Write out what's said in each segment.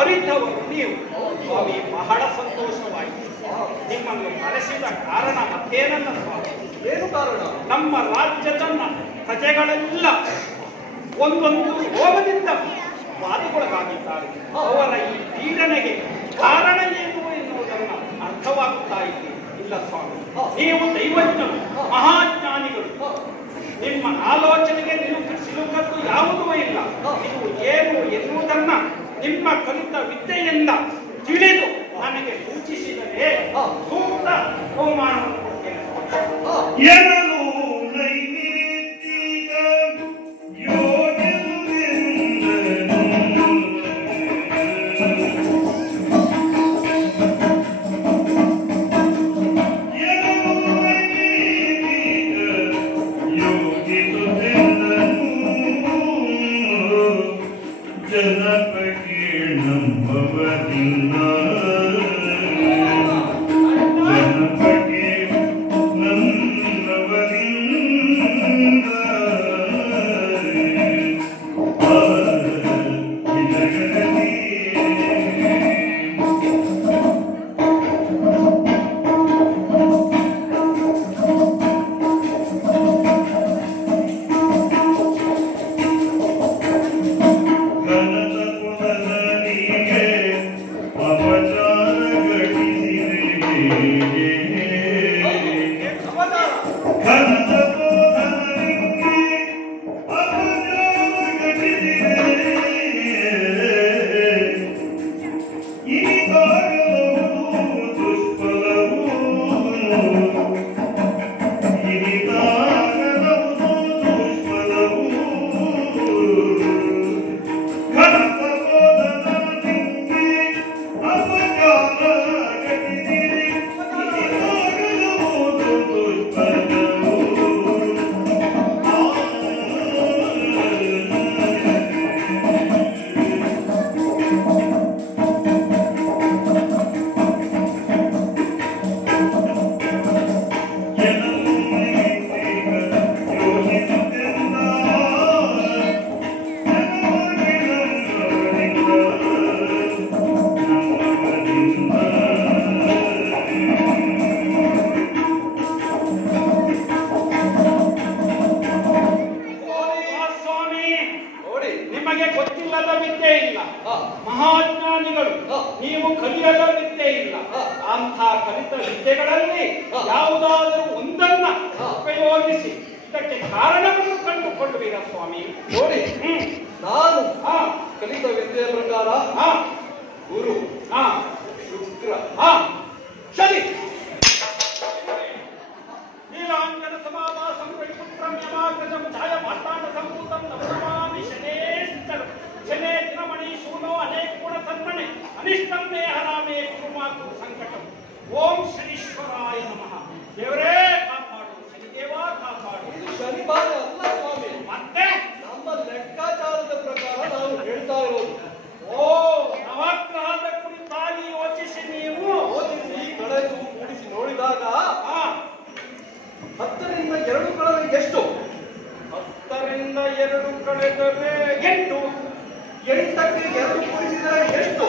ಅರಿತವರು ನೀವು ಸ್ವಾಮಿ. ಬಹಳ ಸಂತೋಷವಾಯಿತು. ನಿಮ್ಮನ್ನು ಕರೆಸಿದ ಕಾರಣ ಮತ್ತೇನಲ್ಲ ಸ್ವಾಮಿ. ಏನು ಕಾರಣ? ನಮ್ಮ ರಾಜ್ಯದ ಪ್ರಜೆಗಳೆಲ್ಲ ಒಂದೊಂದು ರೋಗದಿಂದ ಬಾಧೆಗೊಳಗಾಗಿದ್ದಾರೆ. ಅವರ ಈ ಪೀಡನೆಗೆ ಕಾರಣ ಏನು ಎನ್ನುವುದನ್ನು ಅರ್ಥವಾಗುತ್ತಾ ಇದೆ. ಇಲ್ಲ ಸ್ವಾಮಿ, ನೀವು ದೈವಜ್ಞರು, ಮಹಾಜ್ಞಾನಿಗಳು. ನಿಮ್ಮ ಆಲೋಚನೆಗೆ ಸಿಲುಕದ್ದು ಯಾವುದೂ ಇಲ್ಲ. ಇದು ಏನು ಎನ್ನುವುದನ್ನ ನಿಮ್ಮ ಕಲಿತ ವಿದ್ಯೆಯಿಂದ ತಿಳಿದು ನನಗೆ ಸೂಚಿಸಿದರೆ ಸೂಕ್ತ ಬಹುಮಾನವನ್ನು ಕೊಡ್ತೇನೆ. ಮಹಾಜ್ಞಾನಿಗಳು, ನೀವು ಕಲಿಯದ ವಿದ್ಯೆ ಇಲ್ಲ. ಅಂಥ ಕಲಿತ ವಿದ್ಯೆಗಳಲ್ಲಿ ಯಾವುದಾದರೂ ಒಂದನ್ನ ಉಪಯೋಗಿಸಿ ಇದಕ್ಕೆ ಕಾರಣವನ್ನು ಕಂಡುಕೊಳ್ಳುವಿರ ಸ್ವಾಮಿ. ನೋಡಿ, ನಾನು ಕಲಿತ ವಿದ್ಯೆಯ ಪ್ರಕಾರ ಗುರು ಶುಕ್ರ ಸರಿ. ನೀಲಾಂಜನ ಸಮಾವಾಸಂ ವೈಪುತ್ರಂ ಯಮಾಗ್ರಜಂ ಛಾಯ ಮಾಷ್ಟಾಂಡ ಸಂಭೂತಂ ನಮಸ್ಕಾಮಿ ಶನೇಶ್ವರ ಶನೇ ದಿನಮಣಿ ಶೂನೋ ಅನೇಕ ಗುಣ ಸನ್ಮಣೆ ಅನಿಷ್ಟಂ ದೇಹರಾಮೇ ಕುರುಮಾತು ಸಂಕಟಂ. ಓಂ ಶನೀಶ್ವರಾಯ ನಮಃ. ದೇವರೇ ಕಾಪಾಡು, ಶನಿದೇವ ಕಾಪಾಡು. ಇದು ಶನಿವಾರ ಅಲ್ಲ ಸ್ವಾಮಿ, ಮತ್ತೆ ನಮ್ಮ ಲೆಕ್ಕಾಚಾರದ ಪ್ರಕಾರ ನಾವು ಹೇಳ್ತಾ ಇರೋದು. ಓ, ನವಗ್ರಹದ ಕುರಿತಾಗಿ ಯೋಚಿಸಿ ನೀವು ಯೋಚಿಸಿ ಕಳೆದು ಕೂಡಿಸಿ ನೋಡಿದಾಗ 10ರಿಂದ 2 ಕಳೆದರೆ ಎಷ್ಟು? 10ರಿಂದ 2 ಕಳೆದರೆ 8. 8ಕ್ಕೆ 2 ಕೂಡಿಸಿದರೆ ಎಷ್ಟು?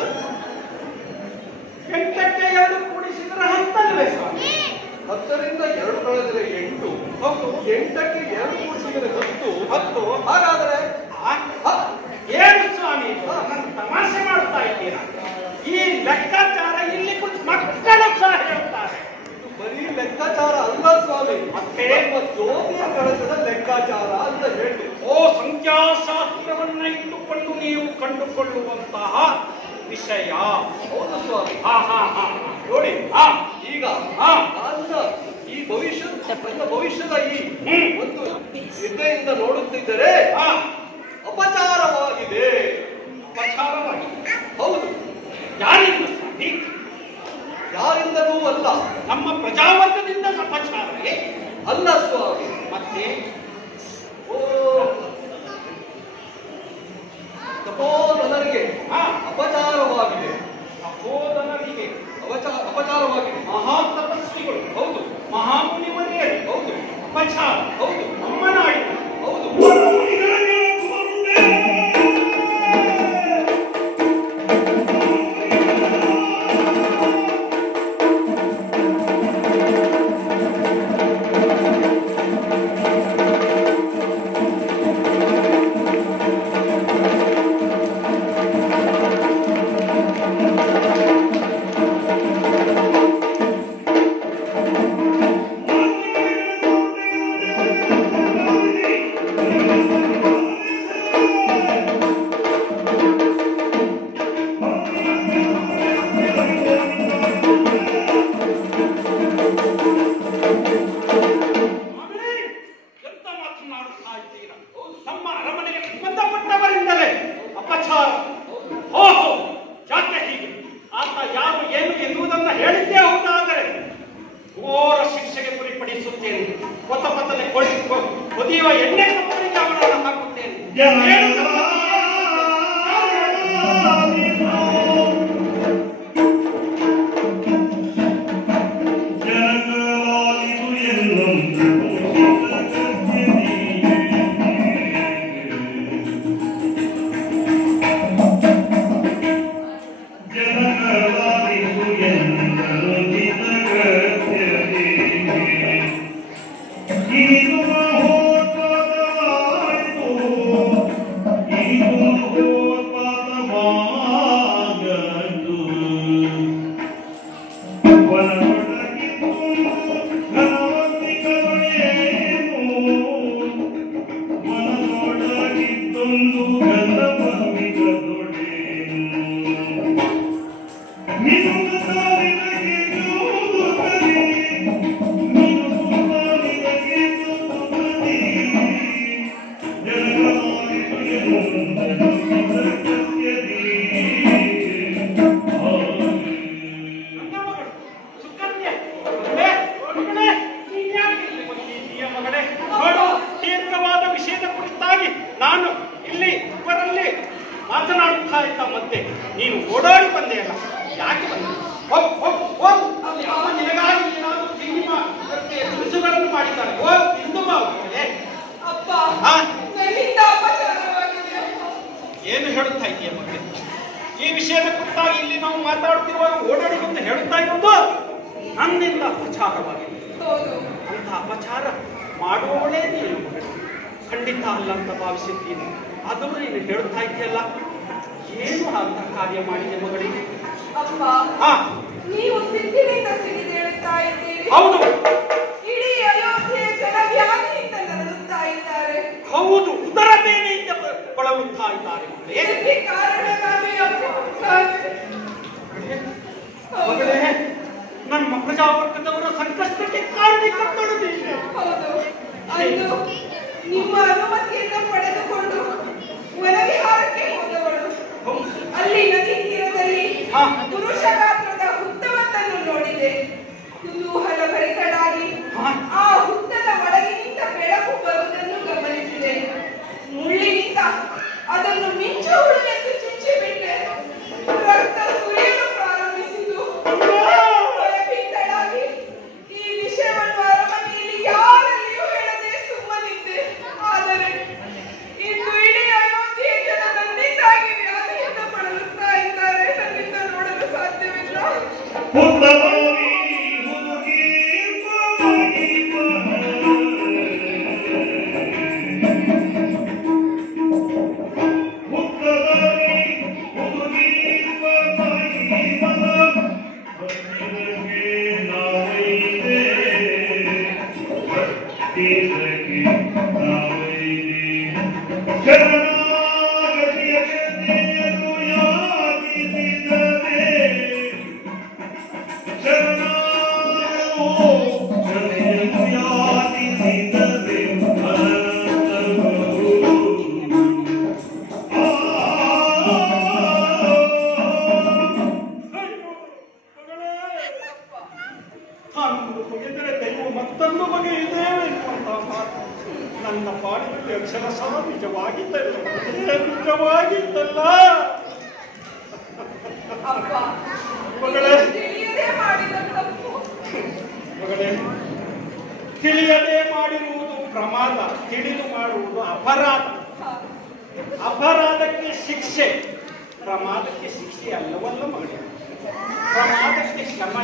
8ಕ್ಕೆ 2 ಕೂಡಿಸಿದರೆ 10 ಅಲ್ವೇ ಸ್ವಾಮಿ? 10ರಿಂದ 2 ಕಳೆದರೆ 8. ಹೌದು. 8ಕ್ಕೆ 2 ಕೂಡಿಸಿದರೆ 10. ಹಾಗಾದರೆ ಏನು ಸ್ವಾಮಿ, ತಮಾಷೆ ಮಾಡ್ತಾ ಇದ್ದೀರಾ? ಈ ಲೆಕ್ಕಾಚಾರ ಇಲ್ಲಿ ಕುಳಿತು ಮಕ್ಕಳು ಸಹ ಹೇಳ್ತಾರೆ. ಇದು ಬರೀ ಲೆಕ್ಕಾಚಾರ ಅಲ್ಲ ಸ್ವಾಮಿ, ಮತ್ತೆ ಜ್ಯೋತಿಯ ಕಳಸದ ಲೆಕ್ಕಾಚಾರ ಅಂತ ಹೇಳಿ. ಓ, ಸಂಖ್ಯಾಶಾಸ್ತ್ರವನ್ನ ಇಟ್ಟುಕೊಂಡು ನೀವು ಕಂಡುಕೊಳ್ಳುವಂತಹ ವಿಷಯ. ಹೌದು ಸ್ವಾಮಿ. ನೋಡಿ, ಈಗ ನನ್ನ ಈ ನನ್ನ ಭವಿಷ್ಯದ ಈ ಒಂದು ನಿದ್ದೆಯಿಂದ ನೋಡುತ್ತಿದ್ದರೆ ಅಪಚಾರವಾಗಿದೆ. ಅಪಚಾರವಾಗಿದೆ? ಹೌದು. ಯಾರಿಂದ ಸ್ವಾಮಿ? ಯಾರಿಂದಲೂ ಅಲ್ಲ, ನಮ್ಮ ಪ್ರಜಾವರ್ಗದಿಂದ ಅಪಚಾರವೇ ಅಲ್ಲ ಸ್ವಾಮಿ. ಮತ್ತೆ ತಪೋಧನರಿಗೆ ಅಪಚಾರವಾಗಿದೆ. ತಪೋಧನರಿಗೆ ಅಪಚಾರವಾಗಿದೆ. ಮಹಾ ತಪಸ್ವಿಗಳು, ಹೌದು. ಮಹಾಮುನಿವರಿಯರು, ಹೌದು. ಅಪಚಾರ, ಹೌದು. ನಮ್ಮ ನಾಡಿನ, ಹೌದು. ಏನು ಹೇಳುತ್ತಾ ಇದೆಯಾ ಮಗನೇ? ಈ ವಿಷಯದ ಕುರಿತಾಗಿ ಇಲ್ಲಿ ನಾವು ಮಾತಾಡುತ್ತಿರುವಾಗ ಓಡಾಡಿ ಬಂದು ಹೇಳುತ್ತಾ ಇರೋದು ನನ್ನಿಂದ ಅಪಚಾರವಾಗಿದೆ. ಅಂತ ಅಪಚಾರ ಮಾಡುವವಳೇ ನೀನು ಮಗನೇ, ಖಂಡಿತ ಅಲ್ಲ ಅಂತ ಭಾವಿಸಿದ್ದೀನಿ. ಆದರೂ ನೀನು ಹೇಳುತ್ತಾ ಇದೆಯಲ್ಲ, ಏನು ಅಂತ ಕಾರ್ಯ ಮಾಡಿದೆ ಮಗಳಿಗೆ? ಅಪ್ಪ, ನೀವು ಸಿಟ್ಟಿನಿಂದ ಸಿಡಿದೇಳುತ್ತಾ ಇದ್ದೀರಿ. ಹೌದು, ಇಡೀ ಅಯೋಧ್ಯೆ ಜನವ್ಯಾಧಿಯಿಂದ ನರಳುತ್ತಾ ಇದ್ದಾರೆ. ಹೌದು, ಉದರ ಬೇನೆಯಿಂದ ಬಳಲುತ್ತಾ ಇದ್ದಾರೆ. ಇದಕ್ಕೆ ಕಾರಣ ನಾನು ಮಗಳೇ, ನಮ್ಮ ಪ್ರಜಾವರ್ಗದವರ ಸಂಕಷ್ಟಕ್ಕೆ ಕಾರಣೀಕರ್ತಳು ನೀನೆ. ಹೌದು, ಅಂದು ನಿಮ್ಮ ಅನುಮತಿಯನ್ನು ಪಡೆದುಕೊಂಡು ವನವಿಹಾರಕ್ಕೆ ಹೋದವಳು. ಅಲ್ಲಿ ನದಿ ತೀರದಲ್ಲಿ ಪುರುಷ ಗಾತ್ರದ ಹುತ್ತವೊಂದನ್ನು ನೋಡಿದೆ. ಕುತೂಹಲ ಭರಿತಳಾಗಿ ಆ ಹುತ್ತದ ಒಳಗಿನಿಂದ ಬೆಳಕು ಬರುವುದನ್ನು ಗಮನಿಸಿದೆ. ಮುಳ್ಳಿನಿಂದ ಅದನ್ನು ಮಿಂಚುವಳು ಎಂದು ಚುಚ್ಚಿಬಿಟ್ಟೆ. ರಕ್ತ ಸುರಿಯಲು ಪ್ರಾರಂಭಿಸಿತು. ಭಯಭೀತಳಾಗಿ ಈ ವಿಷಯವನ್ನು ಅರಮನೆಯಲ್ಲಿ ಯಾರಲ್ಲಿಯೂ ಹೇಳದೆ ಸುಮ್ಮನಿದ್ದೆ. ಆದರೆ ಇಂದು ಇಡೀ ಅಯೋಧ್ಯೆ ಜನ ನನ್ನಿಂದಾಗಿ ವ್ಯಾಧಿಯಿಂದ ಬಳಲುತ್ತಾ ಇದ್ದಾರೆ. ನನ್ನಿಂದ ನೋಡಲು ಸಾಧ್ಯವಿಲ್ಲ. ಶರಣ ಮುಗಿದರೆ ದೈವ ಮತ್ತೊಂದು ಬಗೆಯಿದ್ದೇವೆ ಎನ್ನುವಂತಹ ಮಾತು ನನ್ನ ಪಾಡಿನಲ್ಲಿ ಅಕ್ಷರಶಃ ನಿಜವಾಗಿದ್ದಲ್ಲ, ನಿಜವಾಗಿದ್ದಲ್ಲ. ಅಪ್ಪ, ಮಗಳೇ, ತಿಳಿಯದೆ ಮಾಡಿದ ತಪ್ಪು. ಮಗಳೇ, ತಿಳಿಯದೆ ಮಾಡಿರುವುದು ಪ್ರಮಾದ, ತಿಳಿದು ಮಾಡುವುದು ಅಪರಾಧ. ಅಪರಾಧಕ್ಕೆ ಶಿಕ್ಷೆ, ಪ್ರಮಾದಕ್ಕೆ ಶಿಕ್ಷೆ ಅಲ್ಲವಲ್ಲ ಮಗಳೇ. ಪ್ರಮಾದಕ್ಕೆ ಶ್ರಮ